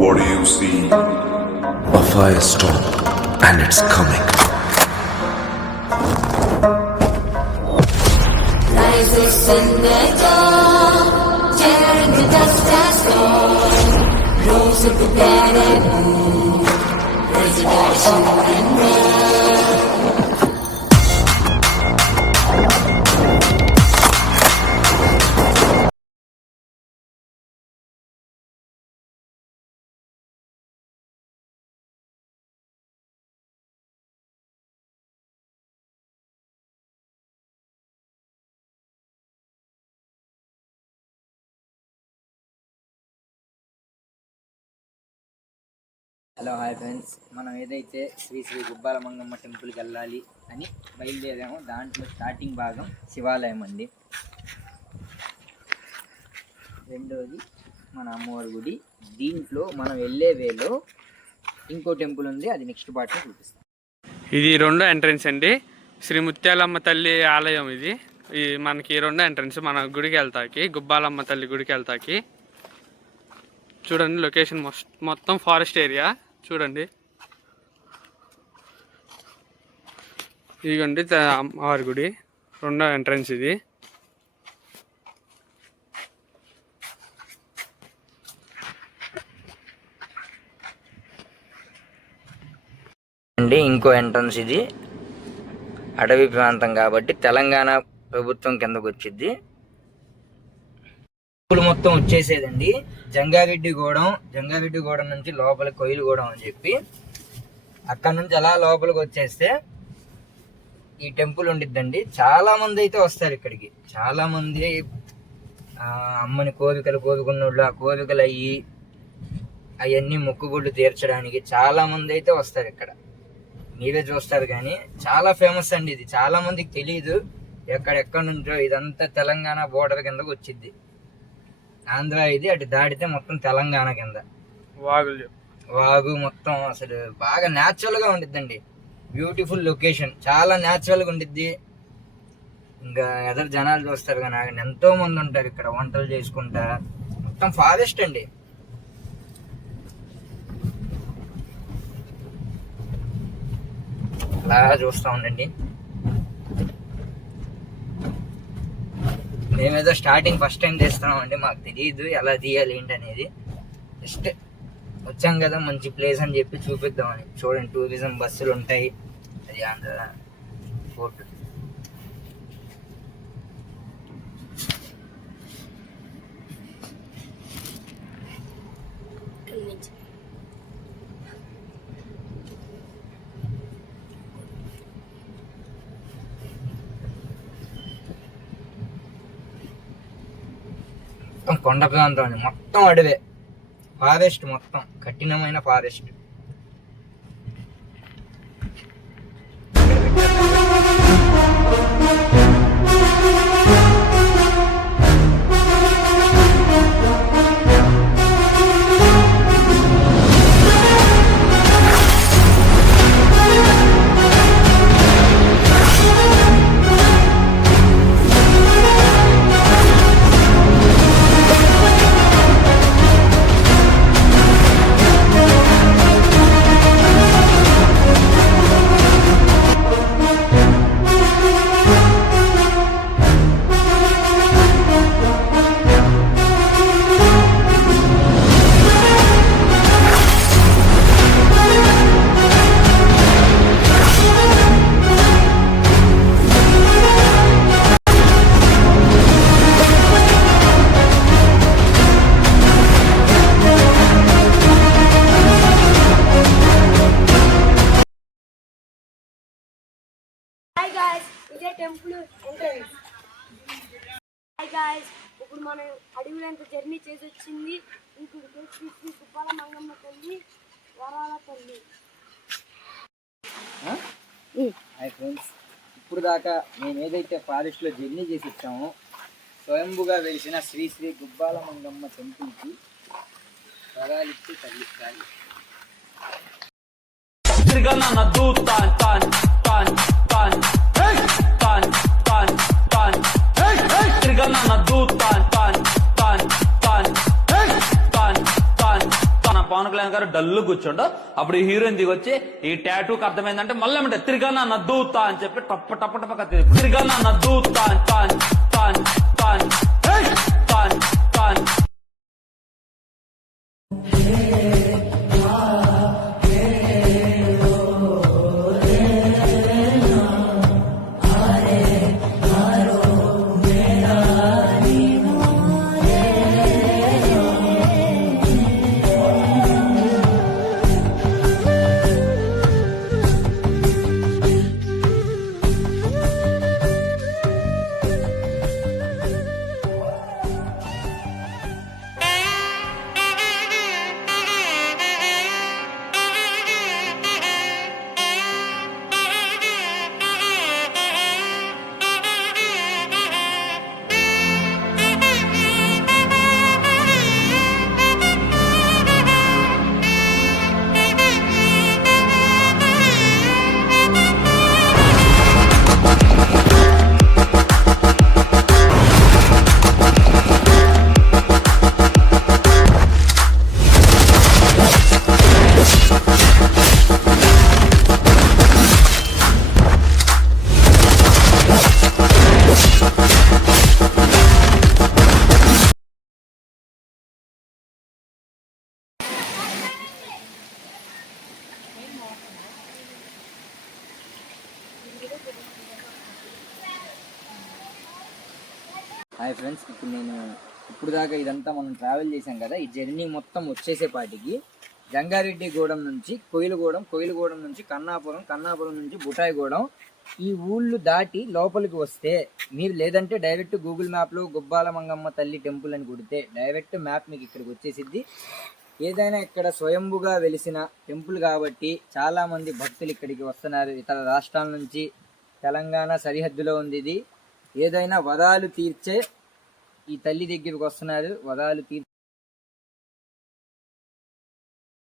What do you see? A firestorm, and it's coming. Rises in the dawn, tearing the dust as gone. Rose of the dead and moon, resurrection and rain. Hello hi friends, మనం ఏదైతే శ్రీ శ్రీ గుబ్బాల మంగమ్మ టెంపుల్కి వెళ్ళాలి అని బయలుదేరామో దాంట్లో starting భాగం శివాలయం అండి. రెండోది మన అమ్మవారి గుడి. దీంట్లో మనం వెళ్ళే వేలో ఇంకో టెంపుల్ ఉంది, అది నెక్స్ట్ పార్ట్లో చూపిస్తాం. ఇది రెండో ఎంట్రన్స్ అండి, శ్రీ ముత్యాలమ్మ తల్లి ఆలయం. ఇది మనకి రెండో ఎంట్రన్స్ మన గుడికి వెళ్తాకి, గుబ్బాలమ్మ తల్లి గుడికి వెళ్తాకి. చూడండి లొకేషన్ మొత్తం ఫారెస్ట్ ఏరియా చూడండి. ఇదిగోండి అమ్మవారి గుడి, రెండో ఎంట్రన్స్ ఇది. అండి ఇంకో ఎంట్రన్స్ ఇది. అడవి ప్రాంతం కాబట్టి తెలంగాణ ప్రభుత్వం కిందకు వచ్చింది. మొత్తం వచ్చేసేదండి జంగారెడ్డిగూడెం నుంచి లోపలికి కొయిలుగూడెం అని చెప్పి, అక్కడ నుంచి అలా లోపలికి వచ్చేస్తే ఈ టెంపుల్ ఉండిద్దండి. చాలా మంది అయితే వస్తారు ఇక్కడికి. చాలా మంది అమ్మని కోరికలు కోరుకున్నోళ్ళు, ఆ కోరికలు అవన్నీ మొక్కుబొళ్ళు తీర్చడానికి చాలా మంది అయితే వస్తారు ఇక్కడ. మీరే చూస్తారు. కానీ చాలా ఫేమస్ అండి ఇది. చాలా మందికి తెలియదు ఎక్కడెక్కడ నుంచో. ఇదంతా తెలంగాణ బోర్డర్ కిందకు వచ్చింది. ఆంధ్ర ఇది, అటు దాడితే మొత్తం తెలంగాణ కింద. వాగు మొత్తం అసలు బాగా న్యాచురల్గా ఉండిద్దండి. బ్యూటిఫుల్ లొకేషన్, చాలా న్యాచురల్గా ఉండిద్ది. ఇంకా ఎదరు జనాలు చూస్తారు కానీ ఎంతో మంది ఉంటారు ఇక్కడ వంటలు చేసుకుంటా. మొత్తం ఫారెస్ట్ అండి. అలా చూస్తూ ఉండండి. మేమేదో స్టార్టింగ్ ఫస్ట్ టైం తీస్తున్నామండి, మాకు తెలియదు ఎలా తీయాలి ఏంటి అనేది. జస్ట్ వచ్చాం కదా మంచి ప్లేస్ అని చెప్పి చూపిద్దామని. చూడండి టూరిజం బస్సులు ఉంటాయి. అది ఆంధ్ర ఫోర్ట్. మొత్తం కొండ ప్రాంతం అండి, మొత్తం అడవే, ఫారెస్ట్, మొత్తం కఠినమైన forest. Temple entrance. Hi guys, ఇప్పుడు మనం అడవిలంతా జర్నీ చేసి వచ్చింది. ఇప్పుడు శ్రీ శ్రీ గుబ్బాల మంగమ్మ తల్లి, వరాల తల్లి. హాయ్ ఫ్రెండ్స్, ఇప్పుడు దాకా మేము ఏదైతే ఫారెస్ట్లో జర్నీ చేసి వచ్చామో స్వయంభుగా వెలిసిన శ్రీ శ్రీ గుబ్బాల మంగమ్మ టెంపుల్కి వరాలిచ్చి తల్లి. పవన్ కళ్యాణ్ గారు డల్లు కూర్చోండు. అప్పుడు ఈ హీరోయిన్ దిగొచ్చి ఈ టాటూకి అర్థమైందంటే మళ్ళీ ఏమంటే తిరిగా నద్దూతా అని చెప్పి టప్ప టప్ప టప్ప తిరిగా నద్దూతా తాన్ తాన్ తాన్ తాన్ తాన్. హాయ్ ఫ్రెండ్స్, ఇప్పుడు దాకా ఇదంతా మనం ట్రావెల్ చేసాం కదా. ఈ జర్నీ మొత్తం వచ్చేసేపాటికి జంగారెడ్డిగూడెం నుంచి కోయిలగూడెం నుంచి కన్నాపురం నుంచి బుటాయిగూడెం, ఈ ఊళ్ళు దాటి లోపలికి వస్తే మీరు, లేదంటే డైరెక్ట్ గూగుల్ మ్యాప్లో గుబ్బాల మంగమ్మ తల్లి టెంపుల్ అని కొడితే డైరెక్ట్ మ్యాప్ మీకు ఇక్కడికి వచ్చేసిద్ది. ఏదైనా ఇక్కడ స్వయంభుగా వెలిసిన టెంపుల్ కాబట్టి చాలామంది భక్తులు ఇక్కడికి వస్తున్నారు. ఇతర రాష్ట్రాల నుంచి, తెలంగాణ సరిహద్దులో ఉంది ఇది. ఏదైనా వరాలు తీర్చే ఈ తల్లి దగ్గరికి వస్తున్నారు. వరాలు